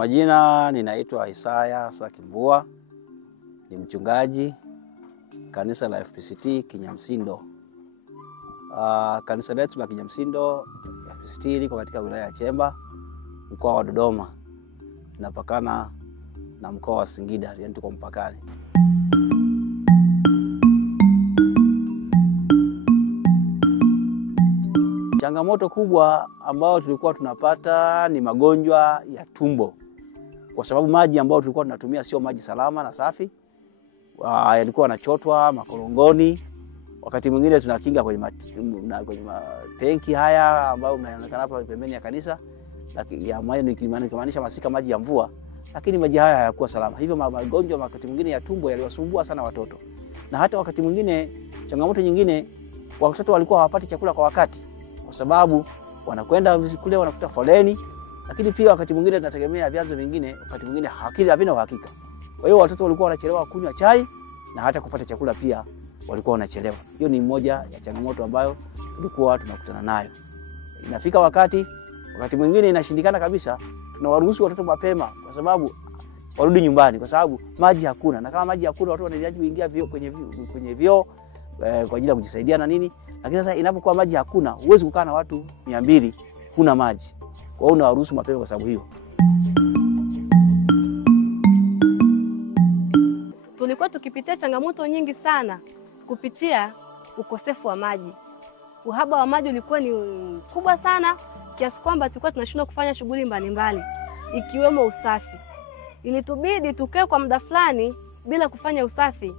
majina ninaitwa Isaya Sakimbua, ni mchungaji kanisa la FPCT Kinyamsindo. Kanisa letu la Kinyamsindo FPCT liko katika wilaya ya Chemba, mkoa wa Dodoma. Inapakana na mkoa wa Singida, yani tuko mpakani. Changamoto kubwa ambao tulikuwa tunapata ni magonjwa ya tumbo. Kwa sababu maji ambao tulikuwa tunatumia sio maji salama na safi. Yalikuwa yanachotwa makorongoni. Wakati mwingine tunakinga kwenye matenki haya ambayo mnaonekana hapa pembeni ya kanisa, ya maji nikimaanisha masika maji ya mvua, lakini maji haya hayakuwa salama. Hivyo magonjwa wakati mwingine ya tumbo yaliwasumbua sana watoto. Na hata wakati mwingine changamoto nyingine, watoto walikuwa hawapati chakula kwa wakati, kwa sababu wanakwenda kule wanakuta foleni, lakini pia wakati mwingine tunategemea vyanzo vingine, wakati mwingine havina uhakika. Kwa hiyo watoto walikuwa wanachelewa kunywa chai na hata kupata chakula pia walikuwa wanachelewa. Hiyo ni moja ya changamoto ambayo tulikuwa tunakutana nayo. Inafika wakati mwingine inashindikana kabisa, tunawaruhusu watoto mapema kwa sababu warudi nyumbani, kwa sababu maji hakuna. Na kama maji hakuna, watoto wanahitaji kuingia kwenye vyoo kwa ajili ya kujisaidia na nini. Lakini sasa inapokuwa maji hakuna, huwezi kukaa na watu 200 huna maji. Kwa hiyo unawaruhusu mapema kwa sababu hiyo. Tulikuwa tukipitia changamoto nyingi sana kupitia ukosefu wa maji. Uhaba wa maji ulikuwa ni kubwa sana kiasi kwamba tulikuwa tunashindwa kufanya shughuli mbalimbali ikiwemo usafi. Ilitubidi tukae kwa muda fulani bila kufanya usafi.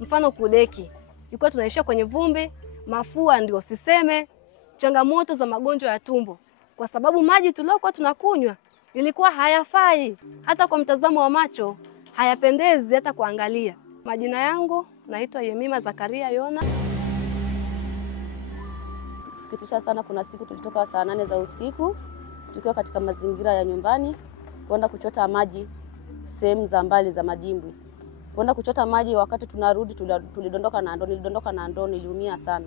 Mfano kudeki. Tulikuwa tunaishia kwenye vumbi, mafua ndio siseme, changamoto za magonjwa ya tumbo. Kwa sababu maji tuliokuwa tunakunywa ilikuwa hayafai hata kwa mtazamo wa macho, hayapendezi hata kuangalia. Majina yangu naitwa Yemima Zakaria Yona. Sikitisha sana, kuna siku tulitoka saa 8 za usiku tukiwa katika mazingira ya nyumbani kwenda kuchota maji sehemu za mbali za madimbwi. Kwenda kuchota maji, wakati tunarudi tulidondoka na ndoo, niliumia sana.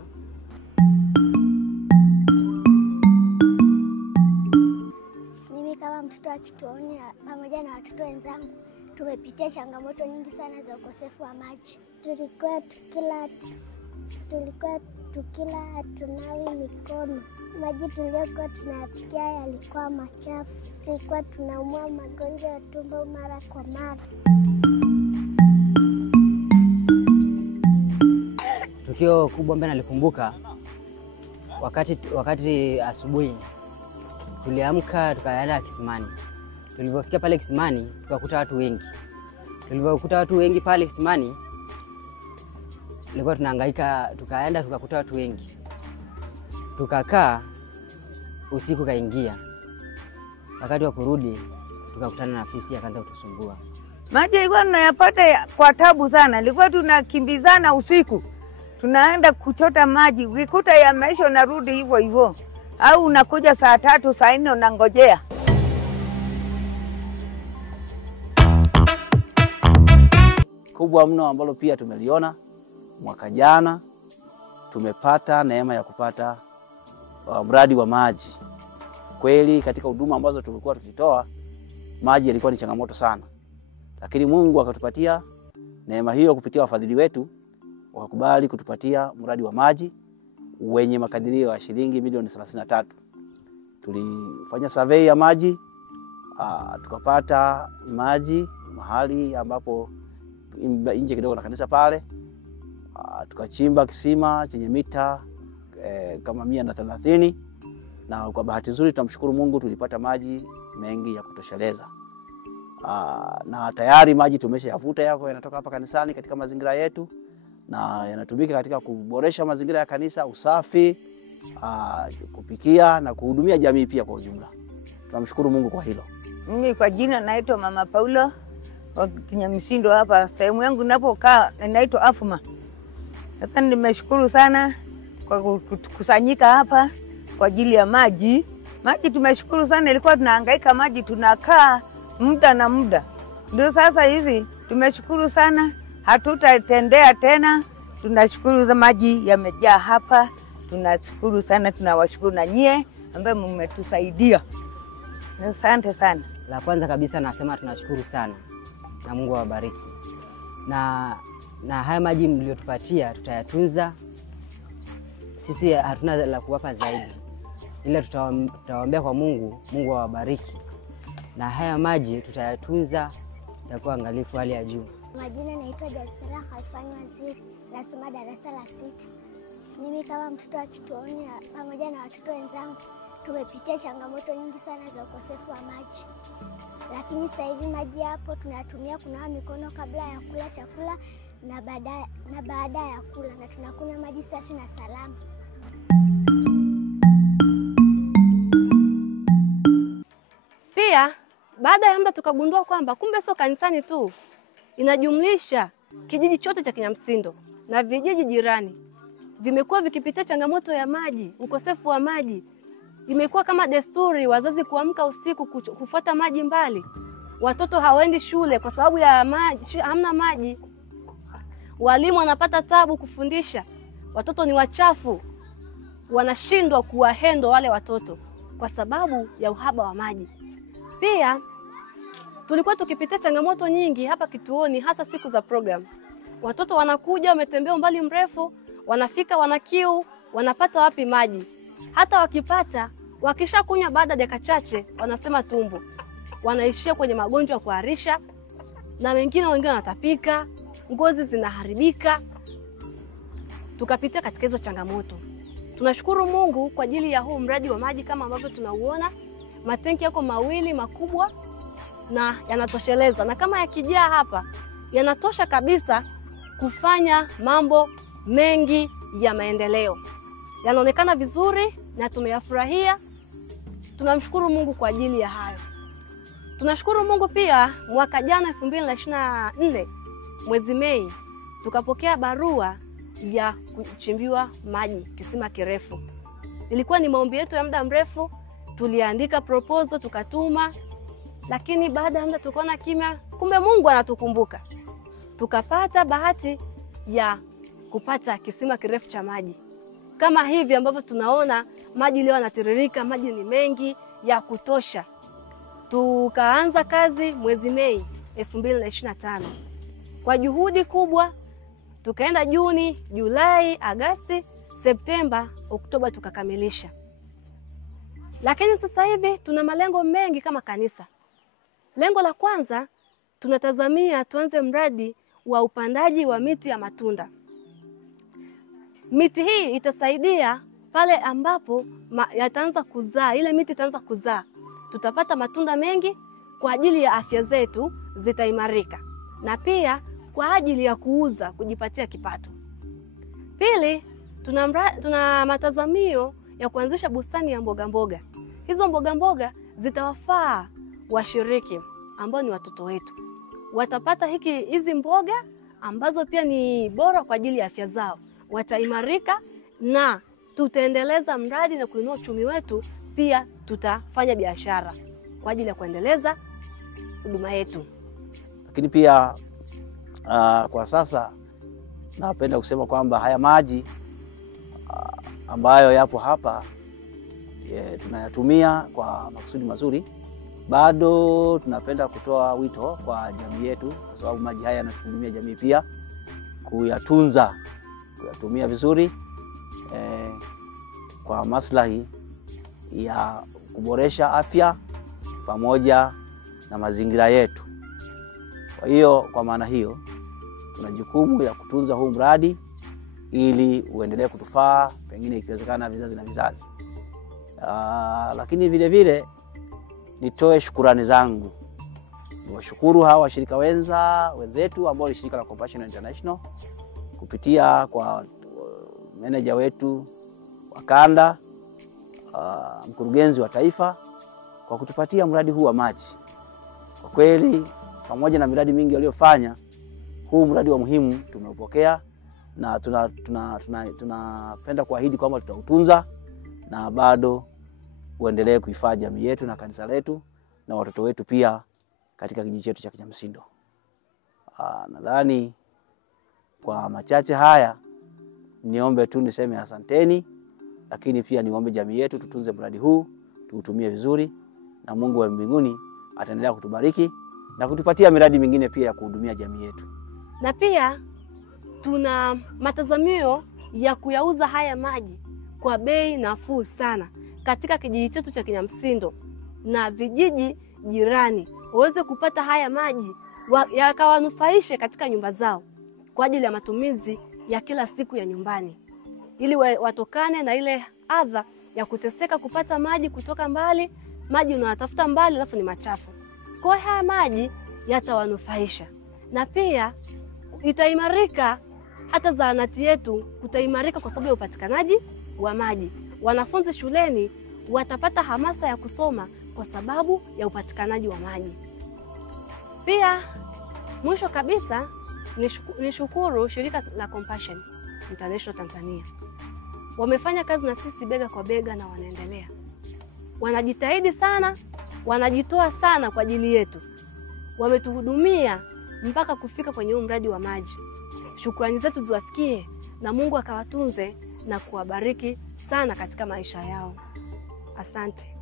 Mimi kama mtoto wa kituoni pamoja na watoto wenzangu tumepitia changamoto nyingi sana za ukosefu wa maji. Tulikuwa tukila hatunawi mikono. Maji tuliyokuwa tunayapikia yalikuwa machafu. Tulikuwa tunaumwa magonjwa ya tumbo mara kwa mara. Tukio kubwa ambalo nalikumbuka wakati asubuhi tuliamka tukaenda kisimani. Tulipofika pale kisimani tukakuta watu wengi. Tulipokuta watu wengi pale kisimani, tulikuwa tunahangaika, tukaenda tukakuta watu wengi. Tukakaa, usiku kaingia. Wakati wa kurudi tukakutana na afisi akaanza kutusumbua. Maji ilikuwa tunayapata kwa tabu sana. Ilikuwa tunakimbizana usiku. Tunaenda kuchota maji, ukikuta yameisha unarudi hivyo hivyo. Au unakuja saa 3 saa 4 unangojea. Kubwa mno ambalo pia tumeliona mwaka jana, tumepata neema ya kupata mradi wa maji. Kweli katika huduma ambazo tulikuwa tukitoa, maji yalikuwa ni changamoto sana. Lakini Mungu akatupatia neema hiyo kupitia wafadhili wetu, wakakubali kutupatia mradi wa maji wenye makadirio ya shilingi milioni 33. Tulifanya survey ya maji, tukapata maji mahali ambapo nje kidogo na kanisa pale. Tukachimba kisima chenye mita kama 130, na kwa bahati nzuri tunamshukuru Mungu tulipata maji mengi ya kutosheleza. Na tayari maji tumeshayavuta yako yanatoka hapa kanisani katika mazingira yetu, na yanatumika katika kuboresha mazingira ya kanisa, usafi, kupikia na kuhudumia jamii pia kwa ujumla. Tunamshukuru Mungu kwa hilo. Mimi kwa jina naitwa Mama Paulo wa Kinyamsindo hapa. Sehemu yangu ninapokaa inaitwa Afuma. Sasa nimeshukuru sana kwa kukusanyika hapa kwa ajili ya maji. Maji tumeshukuru sana, ilikuwa tunahangaika maji, tunakaa muda na muda. Ndio sasa hivi tumeshukuru sana, hatutatendea tena. Tunashukuru za maji yamejaa hapa. Tunashukuru sana, tunawashukuru na nyie ambaye mmetusaidia. Asante sana. La kwanza kabisa nasema tunashukuru sana na Mungu awabariki. Na haya maji mliotupatia tutayatunza. Sisi hatuna la kuwapa zaidi, ila tutawaombea kwa Mungu, Mungu awabariki. Na haya maji tutayatunza, tutakuwa angalifu hali ya juu. Majina naitwa Jaspera Khalfani Waziri, nasoma darasa la 6. Mimi kama mtoto wa kituoni pamoja na watoto wenzangu tumepitia changamoto nyingi sana za ukosefu wa maji. Lakini sasa hivi maji hapo tunatumia kunawa mikono kabla ya kula chakula na baada ya kula, na tunakunywa maji safi na salama. Pia baada ya muda tukagundua kwamba kumbe sio kanisani tu, inajumlisha kijiji chote cha Kinyamsindo na vijiji jirani vimekuwa vikipitia changamoto ya maji, ukosefu wa maji. Imekuwa kama desturi wazazi kuamka usiku kufuata maji mbali. Watoto hawaendi shule kwa sababu ya maji, hamna maji. Walimu wanapata tabu kufundisha. Watoto ni wachafu. Wanashindwa kuwahendo wale watoto kwa sababu ya uhaba wa maji. Pia tulikuwa tukipitia changamoto nyingi hapa kituoni, hasa siku za program. Watoto wanakuja wametembea umbali mrefu, wanafika wana kiu, wanapata wapi maji? Hata wakipata, wakisha kunywa baada ya dakika chache wanasema tumbo. Wanaishia kwenye magonjwa ya kuharisha, na wengine wanatapika, ngozi zinaharibika. Tukapitia katika hizo changamoto. Tunashukuru Mungu kwa ajili ya huu mradi wa maji kama ambavyo tunauona. Matenki yako mawili makubwa na yanatosheleza, na kama yakijaa hapa yanatosha kabisa kufanya mambo mengi ya maendeleo. Yanaonekana vizuri na tumeyafurahia. Tunamshukuru Mungu kwa ajili ya hayo. Tunashukuru Mungu pia mwaka jana 2024 mwezi Mei tukapokea barua ya kuchimbiwa maji kisima kirefu. Ilikuwa ni maombi yetu ya muda mrefu, tuliandika proposal tukatuma, lakini baada ya muda tukaona kimya, kumbe Mungu anatukumbuka. Tukapata bahati ya kupata kisima kirefu cha maji. Kama hivi ambavyo tunaona maji leo yanatiririka, maji ni mengi ya kutosha. Tukaanza kazi mwezi Mei 2025. Kwa juhudi kubwa tukaenda Juni, Julai, Agasti, Septemba, Oktoba tukakamilisha. Lakini sasa hivi tuna malengo mengi kama kanisa. Lengo la kwanza, tunatazamia tuanze mradi wa upandaji wa miti ya matunda. Miti hii itasaidia pale ambapo yataanza kuzaa, ile miti itaanza kuzaa. Tutapata matunda mengi kwa ajili ya afya zetu zitaimarika. Na pia kwa ajili ya kuuza, kujipatia kipato. Pili, tuna matazamio ya kuanzisha bustani ya mboga mboga. Hizo mboga mboga zitawafaa washiriki ambao ni watoto wetu. Watapata hizi mboga ambazo pia ni bora kwa ajili ya afya zao. Wataimarika na tutaendeleza mradi na kuinua uchumi wetu. Pia tutafanya biashara kwa ajili ya kuendeleza huduma yetu. Lakini pia kwa sasa napenda kusema kwamba haya maji ambayo yapo hapa tunayatumia kwa makusudi mazuri. Bado tunapenda kutoa wito kwa jamii yetu, kwa sababu maji haya yanatuhudumia jamii pia, kuyatunza, kuyatumia vizuri kwa maslahi ya kuboresha afya pamoja na mazingira yetu. Kwa hiyo kwa maana hiyo tuna jukumu ya kutunza huu mradi ili uendelee kutufaa, pengine ikiwezekana vizazi na vizazi. Lakini vile vile nitoe shukrani zangu. Niwashukuru hawa washirika wenzetu ambao ni shirika la Compassion International kupitia kwa meneja wetu wa kanda, mkurugenzi wa taifa kwa kutupatia mradi huu wa maji. Kwa kweli pamoja na miradi mingi waliofanya, huu mradi wa muhimu tumeupokea na tunapenda kuahidi kwamba tutautunza na bado uendelee kuhifadhi jamii yetu na kanisa letu na watoto wetu pia katika kijiji chetu cha Kinyamsindo. Nadhani kwa machache haya niombe tu niseme asanteni, lakini pia niombe jamii yetu tutunze mradi huu, tuutumie vizuri, na Mungu wa mbinguni ataendelea kutubariki na kutupatia miradi mingine pia ya kuhudumia jamii yetu. Na pia tuna matazamio ya kuyauza haya maji kwa bei nafuu sana katika kijiji chetu cha Kinyamsindo na vijiji jirani, waweze kupata haya maji yakawanufaishe katika nyumba zao kwa ajili ya matumizi ya kila siku ya nyumbani, ili watokane na ile adha ya kuteseka kupata maji kutoka mbali. Maji unatafuta mbali alafu ni machafu. Kwa hiyo haya maji yatawanufaisha, na pia itaimarika hata zahanati yetu, kutaimarika kwa sababu ya upatikanaji wa maji. Wanafunzi shuleni watapata hamasa ya kusoma kwa sababu ya upatikanaji wa maji. Pia mwisho kabisa nishukuru shirika la Compassion International Tanzania. Wamefanya kazi na sisi bega kwa bega na wanaendelea. Wanajitahidi sana, wanajitoa sana kwa ajili yetu. Wametuhudumia mpaka kufika kwenye huu mradi wa maji. Shukrani zetu ziwafikie na Mungu akawatunze na kuwabariki sana katika maisha yao. Asante.